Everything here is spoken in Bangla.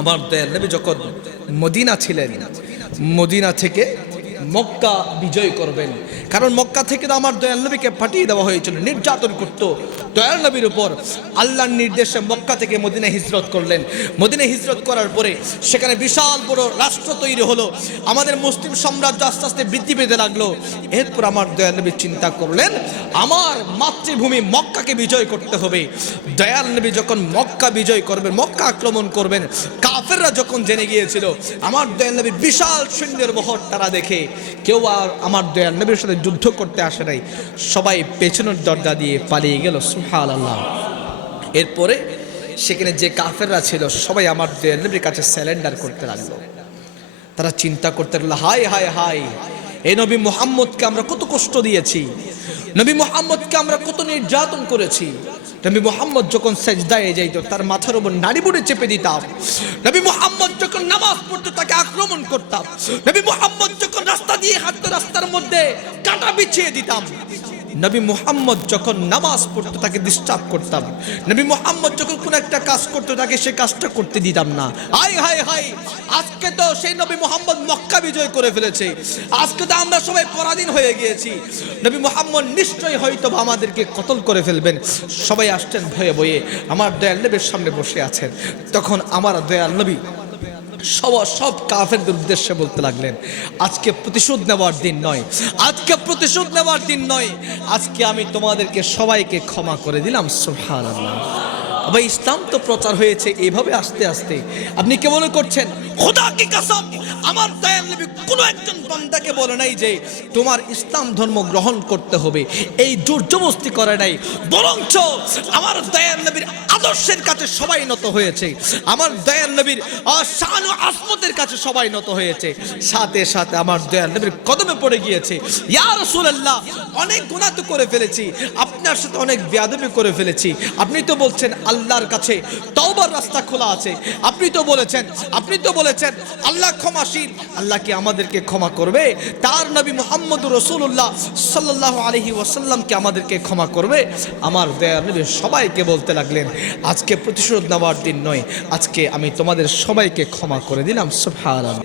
আমার দয়াল নবী যখন মদিনা ছিলেন, মদিনা থেকে মক্কা বিজয় করবেন, কারণ মক্কা থেকে তো আমার দয়াল নবীকে পাঠিয়ে দেওয়া হয়েছিল, নির্যাতন করতো দয়াল নবীর উপর। আল্লাহর নির্দেশে মক্কা থেকে মদিনা হিজরত করলেন। মদিনা হিজরত করার পরে সেখানে বিশাল বড় রাষ্ট্র তৈরি হলো, আমাদের মুসলিম সাম্রাজ্য আস্তে আস্তে বৃদ্ধি পেতে লাগলো। এরপর আমার দয়াল নবী চিন্তা করলেন আমার মাতৃভূমি মক্কাকে বিজয় করতে হবে। দয়াল নবী যখন মক্কা বিজয় করবেন, মক্কা আক্রমণ করবেন, কাফেররা যখন জেনে গিয়েছিল আমার দয়াল নবীর বিশাল সৈন্যের বহর, তারা দেখে কেউ আর আমার দয়াল নবীর সাথে যুদ্ধ করতে আসে নাই, সবাই পেছনের দরজা দিয়ে পালিয়ে গেল। সুবহানাল্লাহ। এরপরে সেখানে যে কাফেররা ছিল সবাই আমার দয়াল নবীর কাছে স্যালেন্ডার করতে লাগলো। তারা চিন্তা করতে লাগলো, হায় হায় হায়, এই নবী মুহাম্মদকে আমরা কত কষ্ট দিয়েছি, নবী মুহাম্মদকে আমরা কত নির্যাতন করেছি। নবী মুহাম্মদ যখন সেজদায় যাইত তার মাথার উপর নাড়ি বুড়ে চেপে দিতাম। নবী মুহাম্মদ যখন নামাজ পড়তো তাকে আক্রমণ করতাম। নবী মুহাম্মদ যখন রাস্তা দিয়ে হাঁটতো রাস্তার মধ্যে কাঁটা বিছিয়ে দিতাম। নবী মুহাম্মদ যখন নামাজ পড়তো তাকে ডিস্টার্ব করতাম। নবী মুহাম্মদ যখন কোন একটা কাজ করতো তাকে সে কাজটা করতে দিতাম না। হায় হায় হায়, আজকে তো সেই নবী মুহাম্মদ মক্কা বিজয় করে ফেলেছে, আজকে তো আমরা সবাই পরাধীন হয়ে গিয়েছি, নবী মুহাম্মদ নিশ্চয়ই হয়তো আমাদেরকে কতল করে ফেলবেন। সবাই আসছেন ভয়ে ভয়ে, আমার দয়াল নবীর সামনে বসে আছেন। তখন আমার দয়াল নবী সব কাফেরদের উদ্দেশ্যে বলতে লাগলেন, আজকে প্রতিশোধ নেওয়ার দিন নয়, আজকে প্রতিশোধ নেওয়ার দিন নয়, আজকে আমি তোমাদেরকে সবাইকে ক্ষমা করে দিলাম। সুবহানাল্লাহ। ভাই, ইসলাম তো প্রচার হয়েছে এইভাবে আস্তে আস্তে। আপনি কে মনে করছেন? খোদা কি কসম, আমার দয়াল নবী কোনো একজন বান্দাকে বলে নাই যে তোমার ইসলাম ধর্ম গ্রহণ করতে হবে, এই জোরজবস্তি করে নাই, বরঞ্চ আমার দয়াল নবীর আদর্শের কাছে সবাই নত হয়েছে, আমার দয়াল নবীর শান ও আজমতের কাছে সবাই নত হয়েছে। সাথে সাথে আমার দয়াল নবীর কদমে পড়ে গিয়েছে, ইয়া রাসূলুল্লাহ, অনেক গুনাহ তো করে ফেলেছি, আপনার সাথে অনেক বেয়াদবি করে ফেলেছি, আপনি তো বলছেন আল্লাহর কাছে তওবার রাস্তা খোলা আছে, আপনি তো বলেছেন আল্লাহ ক্ষমাশীল, আল্লাহ কি আমাদেরকে ক্ষমা করবে? তার নবী মুহাম্মদুর রাসূলুল্লাহ সাল্লাল্লাহু আলাইহি ওয়াসাল্লাম কি আমাদেরকে ক্ষমা করবে? আমার দয়াল নবী সবাইকে বলতে লাগলেন, আজকে প্রতিশোধ নেওয়ার দিন নয়, আজকে আমি তোমাদের সবাইকে ক্ষমা করে দিলাম। সুবহানাল্লাহ।